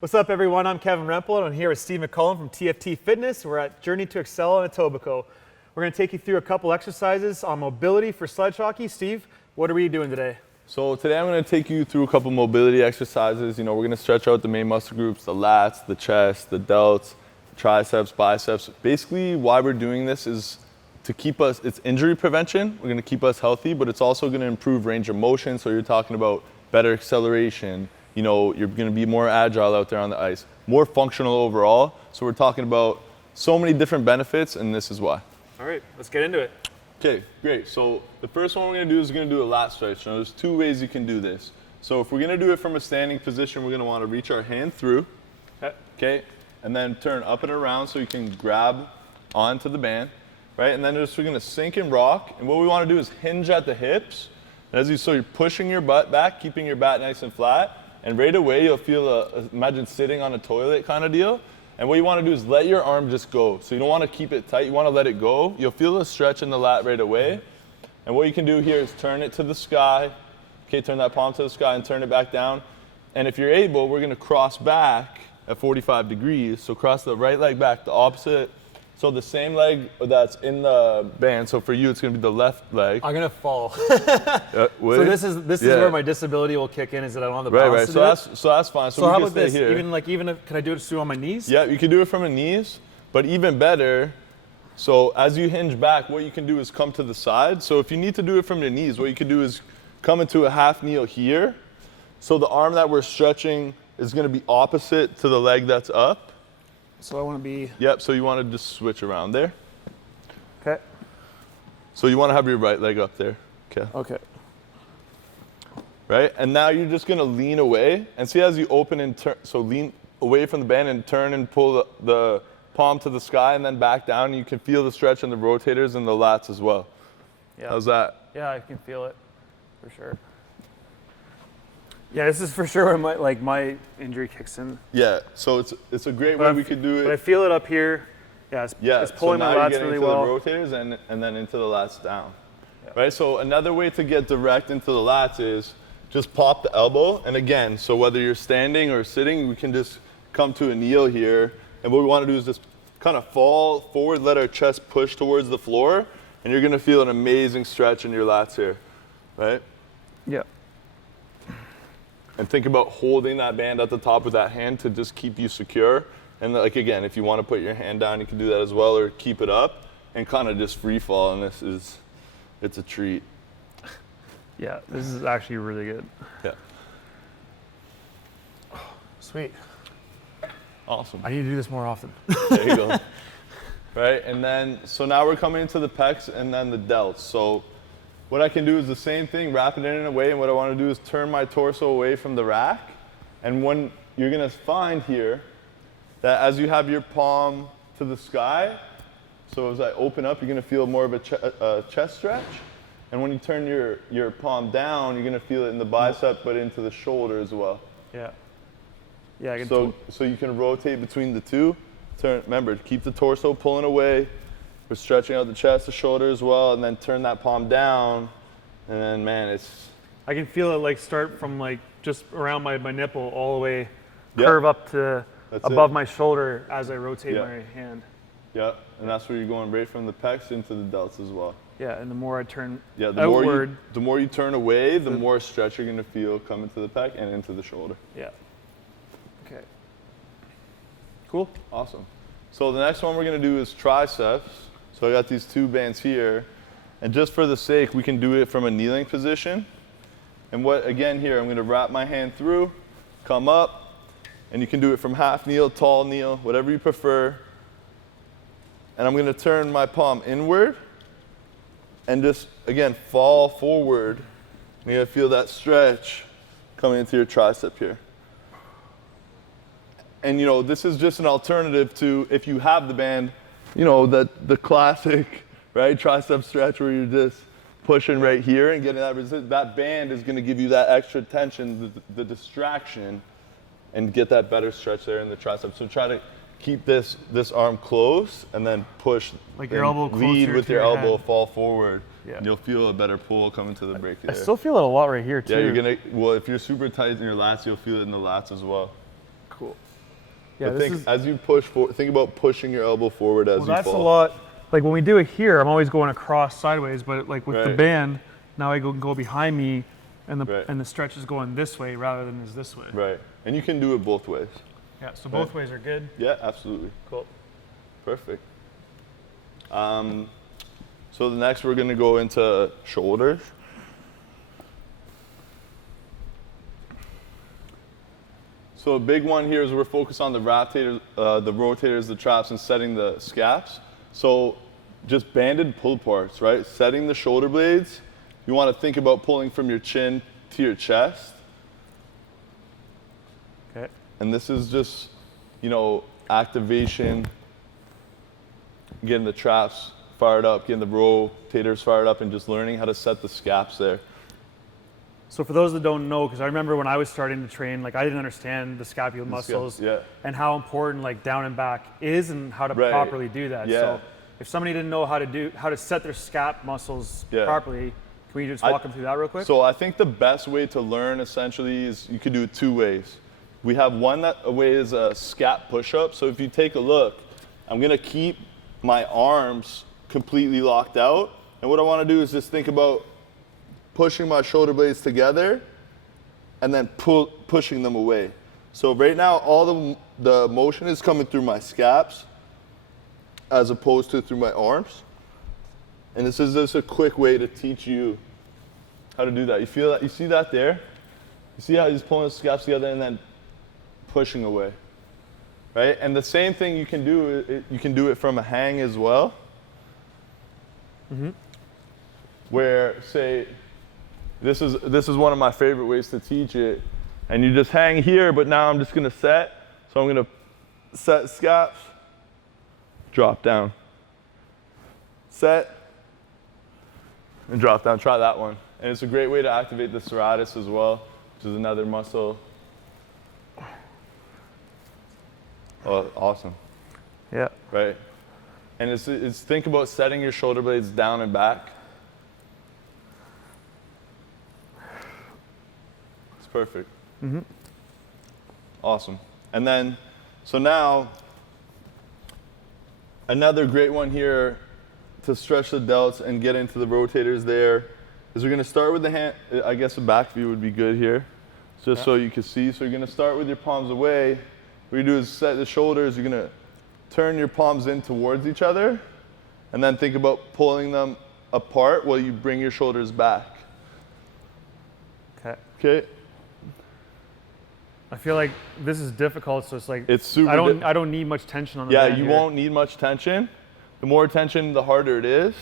What's up, everyone? I'm Kevin Rempel, and I'm here with Steve McCollum from TFT Fitness. We're at Journey to Excel in Etobicoke. We're going to take you through a couple exercises on mobility for sledge hockey. Steve, what are we doing today? So today I'm going to take you through a couple mobility exercises. We're going to stretch out the main muscle groups, the lats, the chest, the delts, triceps, biceps. Basically, why we're doing this is to keep us, it's injury prevention. We're going to keep us healthy, but it's also going to improve range of motion. So you're talking about better acceleration. You're going to be more agile out there on the ice, more functional overall. So we're talking about so many different benefits, and this is why. All right, let's get into it. Okay, great. So the first one we're going to do is we're going to do a lat stretch. Now there's two ways you can do this. So if we're going to do it from a standing position, we're going to want to reach our hand through, okay, and then turn up and around so you can grab onto the band, right? And then we're going to sink and rock. And what we want to do is hinge at the hips. And so you're pushing your butt back, keeping your back nice and flat. And right away, you'll feel imagine sitting on a toilet kind of deal. And what you want to do is let your arm just go. So you don't want to keep it tight. You want to let it go. You'll feel a stretch in the lat right away. And what you can do here is turn it to the sky. Okay, turn that palm to the sky and turn it back down. And if you're able, we're going to cross back at 45 degrees. So cross the right leg back, the opposite. So the same leg that's in the band. So for you, it's going to be the left leg. I'm going to fall. So this is where my disability will kick in, is that I don't have the balance to do it? So that's fine. So how about this? Here. Even if, can I do it on my knees? Yeah, you can do it from the knees, but even better, so as you hinge back, what you can do is come to the side. So if you need to do it from your knees, what you can do is come into a half kneel here. So the arm that we're stretching is going to be opposite to the leg that's up. So I want to be... Yep, so you want to just switch around there. Okay. So you want to have your right leg up there. Okay. Okay. Right, and now you're just going to lean away. And see as you open and turn, so lean away from the band and turn and pull the palm to the sky and then back down. You can feel the stretch in the rotators and the lats as well. Yeah. How's that? Yeah, I can feel it, for sure. Yeah, this is for sure where my injury kicks in. Yeah, so it's a great way we could do it. But I feel it up here. Yeah, it's pulling my lats really well. So now you're getting into the rotators and then into the lats down. Yeah. Right, so another way to get direct into the lats is just pop the elbow. And again, so whether you're standing or sitting, we can just come to a kneel here. And what we want to do is just kind of fall forward, let our chest push towards the floor. And you're going to feel an amazing stretch in your lats here, right? Yeah. And think about holding that band at the top of that hand to just keep you secure. And again, if you want to put your hand down, you can do that as well, or keep it up and kind of just free fall. And it's a treat. Yeah, this is actually really good. Yeah. Sweet. Awesome. I need to do this more often. There you go. Right, and then, so now we're coming into the pecs and then the delts. So what I can do is the same thing, wrap it in a way, and what I want to do is turn my torso away from the rack. And when you're going to find here that as you have your palm to the sky, so as I open up, you're going to feel more of a chest stretch. And when you turn your palm down, you're going to feel it in the bicep, but into the shoulder as well. Yeah. Yeah, I can so you can rotate between the two. Remember, keep the torso pulling away. We're stretching out the chest, the shoulder as well, and then turn that palm down. And then, man, I can feel it start from just around my nipple all the way, curve up to above my shoulder as I rotate my hand. Yeah, and that's where you're going right from the pecs into the delts as well. Yeah, and the more I turn outward, the more you turn away, the more stretch you're going to feel coming to the pec and into the shoulder. Yeah. Okay. Cool. Awesome. So the next one we're going to do is triceps. So I got these two bands here. And just for the sake, we can do it from a kneeling position. And again here, I'm going to wrap my hand through, come up, and you can do it from half kneel, tall kneel, whatever you prefer. And I'm going to turn my palm inward and just, again, fall forward. And you're going to feel that stretch coming into your tricep here. And this is just an alternative to, if you have the band, the classic, right, tricep stretch where you're just pushing right here and getting that resistance. That band is going to give you that extra tension, the distraction, and get that better stretch there in the tricep. So try to keep this arm close and then push. Like your elbow closer lead with to your elbow, head. Fall forward. Yeah. And you'll feel a better pull coming to the break there. I still feel it a lot right here too. Yeah, well, if you're super tight in your lats, you'll feel it in the lats as well. Cool. Yeah, But as you push forward, think about pushing your elbow forward as you that's fall. a lot. Like when we do it here, I'm always going across sideways, but like with the Right. band, now I go behind me, and the Right. and the stretch is going this way rather than is this way. Right. And you can do it both ways. Yeah, so both ways are good. Yeah, absolutely. Cool. Perfect. So the next we're going to go into shoulders. So a big one here is we're focused on the rotators, the traps, and setting the scaps. So just banded pull parts, right? Setting the shoulder blades. You want to think about pulling from your chin to your chest. Okay. And this is just, activation, getting the traps fired up, getting the rotators fired up, and just learning how to set the scaps there. So for those that don't know, because I remember when I was starting to train, like I didn't understand the scapular muscles yeah. and how important like down and back is and how to Right. properly do that. Yeah. So if somebody didn't know how to set their scap muscles Yeah. properly, can we just walk them through that real quick? So I think the best way to learn essentially is you could do it two ways. We have one way is a scap push-up. So if you take a look, I'm gonna keep my arms completely locked out. And what I wanna do is just think about pushing my shoulder blades together and then pushing them away. So right now, all the motion is coming through my scaps as opposed to through my arms. And this is just a quick way to teach you how to do that. You feel that? You see that there? You see how he's pulling the scaps together and then pushing away, right? And the same thing you can do it from a hang as well. Mm-hmm. Where, say, this is one of my favorite ways to teach it, and you just hang here, but now I'm just gonna set. So I'm gonna set scaps, drop down, set, and drop down. Try that one. And it's a great way to activate the serratus as well, which is another muscle. Oh, awesome. Yeah. Right. And it's think about setting your shoulder blades down and back. It's perfect. Mm-hmm. Awesome. And then, so now, another great one here to stretch the delts and get into the rotators there is we're going to start with the hand. I guess a back view would be good here, just so you can see. So you're going to start with your palms away. What you do is set the shoulders. You're going to turn your palms in towards each other, and then think about pulling them apart while you bring your shoulders back. Okay. Okay. I feel like this is difficult, so it's like It's super. I don't need much tension on the Yeah, band you here. won't need much tension. The more tension, the harder it is.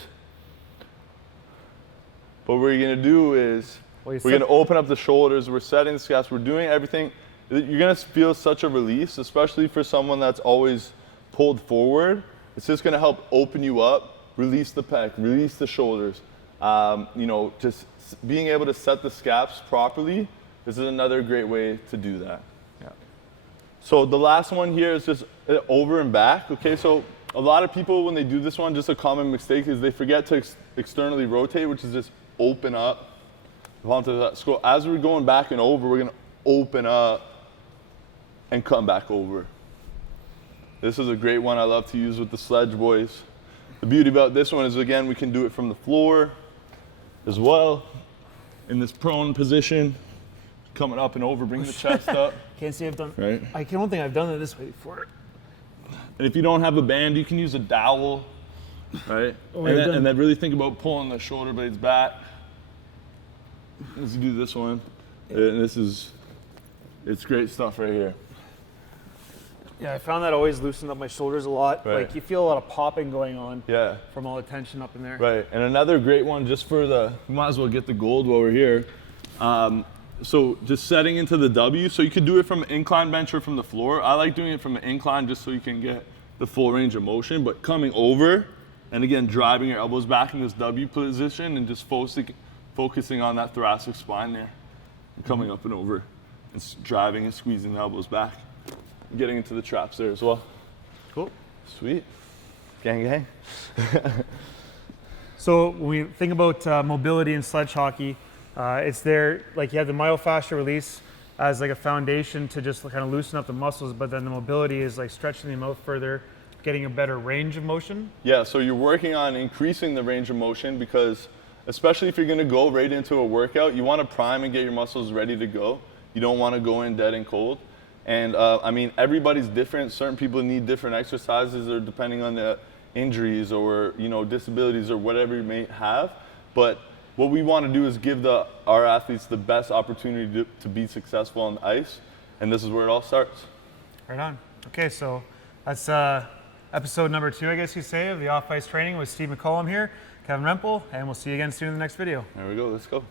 But what we're gonna do is we're gonna open up the shoulders. We're setting the scaps. We're doing everything. You're gonna feel such a release, especially for someone that's always pulled forward. It's just gonna help open you up, release the pec, release the shoulders. Just being able to set the scaps properly. This is another great way to do that. Yeah. So the last one here is just over and back. Okay, so a lot of people when they do this one, just a common mistake is they forget to externally rotate, which is just open up. So as we're going back and over, we're gonna open up and come back over. This is a great one I love to use with the Sledge boys. The beauty about this one is, again, we can do it from the floor as well, in this prone position, coming up and over, bringing the chest up. Can't say I've done. Right. I don't think I've done it this way before. And if you don't have a band, you can use a dowel, right? And then really think about pulling the shoulder blades back. As you do this one, and it's great stuff right here. Yeah, I found that always loosened up my shoulders a lot. Right. Like you feel a lot of popping going on. Yeah. From all the tension up in there. Right, and another great one just for we might as well get the gold while we're here. So just setting into the W, so you can do it from an incline bench or from the floor. I like doing it from an incline just so you can get the full range of motion, but coming over, and again, driving your elbows back in this W position and just focusing on that thoracic spine there, and coming up and over, and driving and squeezing the elbows back, getting into the traps there as well. Cool. Sweet. Gang, gang. So when we think about mobility in sledge hockey, it's there, like you have the myofascial release, as like a foundation to just kind of loosen up the muscles, but then the mobility is like stretching them out further, getting a better range of motion? Yeah, so you're working on increasing the range of motion because especially if you're gonna go right into a workout, you wanna prime and get your muscles ready to go. You don't wanna go in dead and cold. And I mean, everybody's different. Certain people need different exercises or depending on the injuries or, you know, disabilities or whatever you may have. But what we wanna do is give our athletes the best opportunity to be successful on the ice. And this is where it all starts. Right on. Okay, so that's episode number 2, I guess you say, of the off-ice training with Steve McCollum here, Kevin Rempel, and we'll see you again soon in the next video. There we go, let's go.